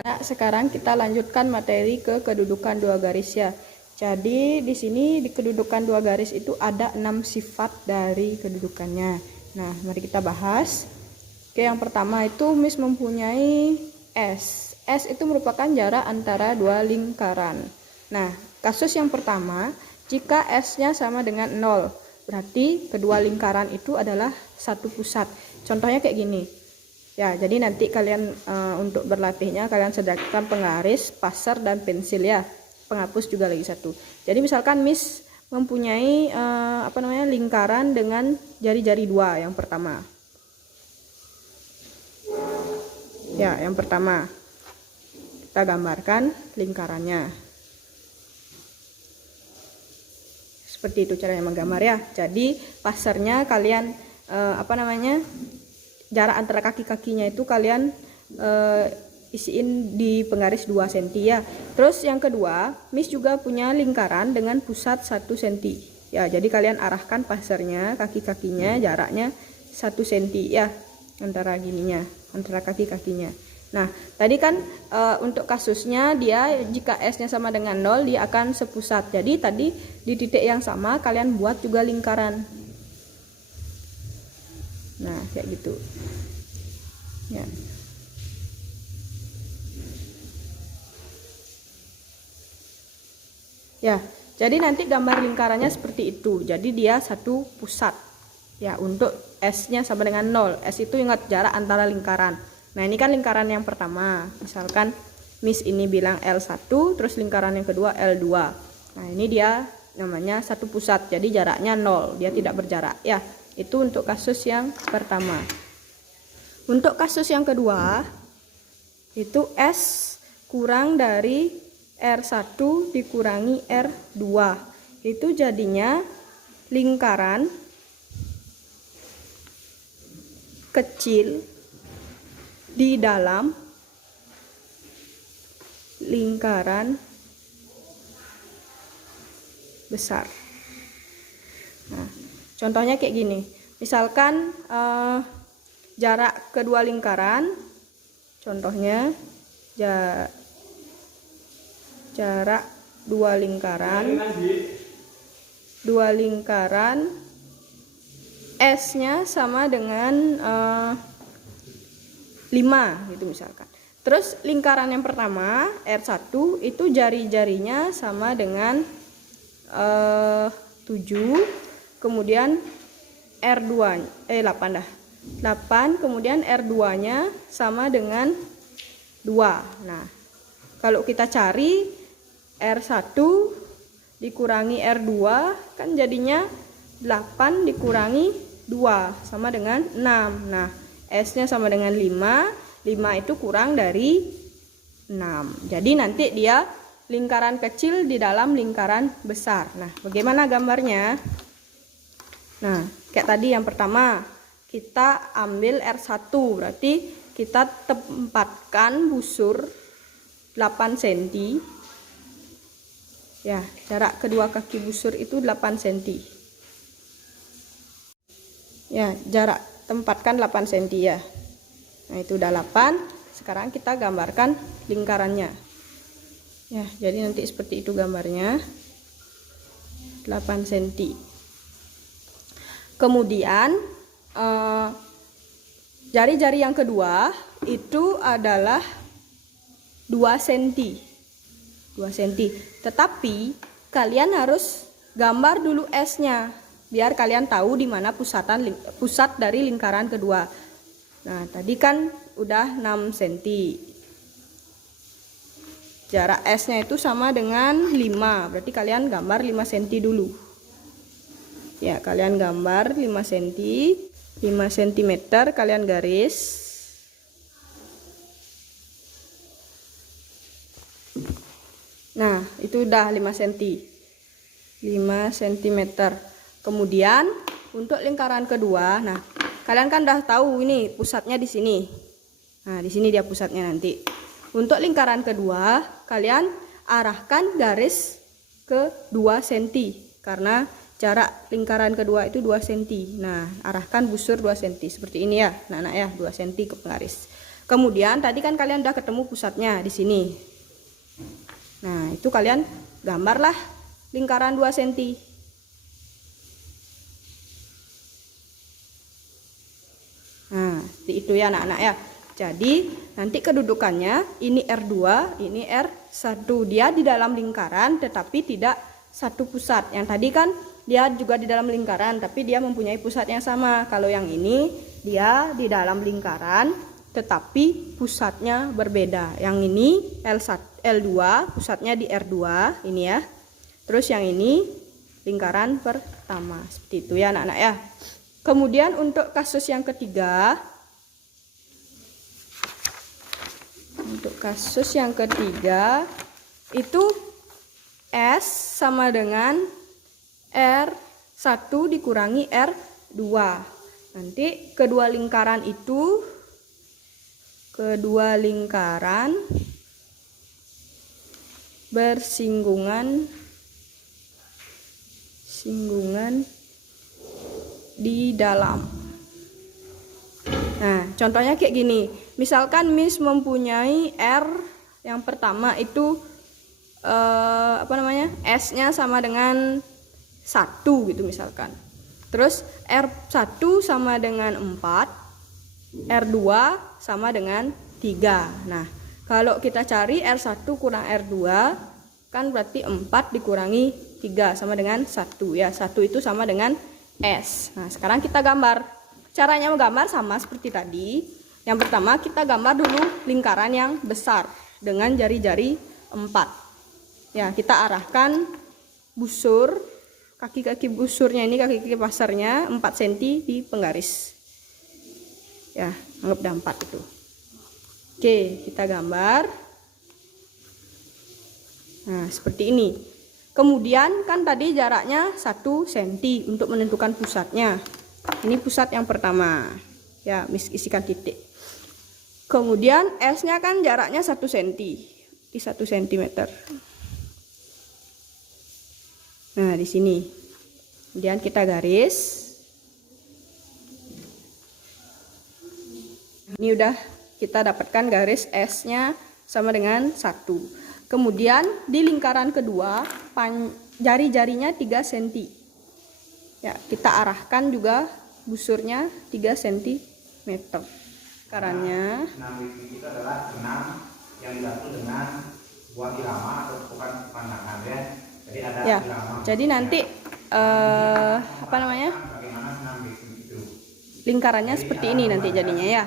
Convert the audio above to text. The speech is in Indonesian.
Nah, sekarang kita lanjutkan materi ke kedudukan dua garis ya. Jadi di sini di kedudukan dua garis itu ada 6 sifat dari kedudukannya. Nah, mari kita bahas. Oke, yang pertama itu Miss mempunyai S. S itu merupakan jarak antara dua lingkaran. Nah, kasus yang pertama, jika S-nya sama dengan 0, berarti kedua lingkaran itu adalah satu pusat. Contohnya kayak gini. Ya, jadi nanti kalian untuk berlatihnya kalian sediakan penggaris, passer dan pensil ya. Penghapus juga lagi satu. Jadi misalkan Miss mempunyai lingkaran dengan jari-jari dua yang pertama. Ya, yang pertama kita gambarkan lingkarannya. Seperti itu caranya menggambar ya. Jadi passernya kalian jarak antara kaki-kakinya itu kalian isiin di penggaris 2 cm ya. Terus yang kedua, Miss juga punya lingkaran dengan pusat 1 cm. Ya, jadi kalian arahkan passernya, kaki-kakinya jaraknya 1 cm ya, antara gininya, antara kaki-kakinya. Nah, tadi kan untuk kasusnya dia jika S-nya sama dengan 0, dia akan sepusat. Jadi tadi di titik yang sama kalian buat juga lingkaran. Nah, kayak gitu. Ya. Ya, jadi nanti gambar lingkarannya seperti itu. Jadi dia satu pusat. Ya, untuk S-nya sama dengan 0. S itu ingat jarak antara lingkaran. Nah, ini kan lingkaran yang pertama. Misalkan Miss ini bilang L1, terus lingkaran yang kedua L2. Nah, ini dia namanya satu pusat. Jadi jaraknya 0, dia tidak berjarak. Ya, itu untuk kasus yang pertama. Untuk kasus yang kedua, itu S kurang dari R1 dikurangi R2. Itu jadinya lingkaran kecil di dalam lingkaran besar. Nah, contohnya kayak gini. Misalkan jarak kedua lingkaran, contohnya jarak dua lingkaran S-nya sama dengan 5 gitu misalkan. Terus lingkaran yang pertama R1 itu jari-jarinya sama dengan 7, kemudian R2 8 dah. 8, kemudian R2-nya sama dengan 2. Nah, kalau kita cari R1 dikurangi R2 kan jadinya 8 dikurangi 2 sama dengan 6. Nah, S-nya sama dengan 5. 5 itu kurang dari 6. Jadi nanti dia lingkaran kecil di dalam lingkaran besar. Nah, bagaimana gambarnya? Nah, kayak tadi yang pertama, kita ambil R1, berarti kita tempatkan busur 8 cm. Ya, jarak kedua kaki busur itu 8 cm. Ya, jarak tempatkan 8 cm ya. Nah, itu udah 8. Sekarang kita gambarkan lingkarannya. Ya, jadi nanti seperti itu gambarnya. 8 cm. Kemudian jari-jari yang kedua itu adalah 2 cm. 2 cm. Tetapi kalian harus gambar dulu S-nya biar kalian tahu di mana pusat dari lingkaran kedua. Nah, tadi kan udah 6 cm. Jarak S-nya itu sama dengan 5. Berarti kalian gambar 5 cm dulu. Ya, kalian gambar 5 cm. 5 cm kalian garis. Nah, itu udah 5 cm. 5 cm. Kemudian untuk lingkaran kedua, nah kalian kan udah tahu ini pusatnya di sini. Nah, di sini dia pusatnya nanti. Untuk lingkaran kedua, kalian arahkan garis ke 2 cm karena jarak lingkaran kedua itu 2 cm. Nah, arahkan busur 2 cm seperti ini ya, anak-anak ya, 2 cm ke penggaris. Kemudian tadi kan kalian udah ketemu pusatnya di sini. Nah, itu kalian gambarlah lingkaran 2 cm. Nah, itu ya anak-anak ya. Jadi nanti kedudukannya ini R2, ini R1. Dia di dalam lingkaran tetapi tidak satu pusat. Yang tadi kan dia juga di dalam lingkaran tapi dia mempunyai pusat yang sama. Kalau yang ini dia di dalam lingkaran tetapi pusatnya berbeda. Yang ini L2 pusatnya di R2 ini ya. Terus yang ini lingkaran pertama. Seperti itu ya anak-anak ya. Kemudian untuk kasus yang ketiga, itu S sama dengan R1 dikurangi R2. Nanti kedua lingkaran bersinggungan di dalam. Nah, contohnya kayak gini. Misalkan Miss mempunyai R yang pertama itu S-nya sama dengan 1 gitu misalkan. Terus R1 sama dengan 4, R2 sama dengan 3. Nah, kalau kita cari R1 kurang R2 kan berarti 4 dikurangi 3 sama dengan 1 ya. 1 itu sama dengan S. Nah, sekarang kita gambar. Caranya menggambar sama seperti tadi. Yang pertama kita gambar dulu lingkaran yang besar dengan jari-jari 4. Ya, kita arahkan busur, kaki-kaki busurnya ini, kaki-kaki pasarnya 4 cm di penggaris. Ya, anggap dah 4 itu. Oke, kita gambar. Nah, seperti ini. Kemudian kan tadi jaraknya 1 cm untuk menentukan pusatnya. Ini pusat yang pertama. Ya, Miss isikan titik. Kemudian S-nya kan jaraknya 1 cm. Di 1 cm. Nah, di sini. Kemudian kita garis. Ini udah kita dapatkan garis S-nya sama dengan 1. Kemudian di lingkaran kedua jari-jarinya 3 cm. Ya, kita arahkan juga busurnya 3 cm. Lingkarannya 6 itu adalah 6 yang disatu dengan buah irama atau bukan pandangan ya. Jadi ada ya. irama. Jadi nanti lingkarannya seperti ini nanti jadinya ya.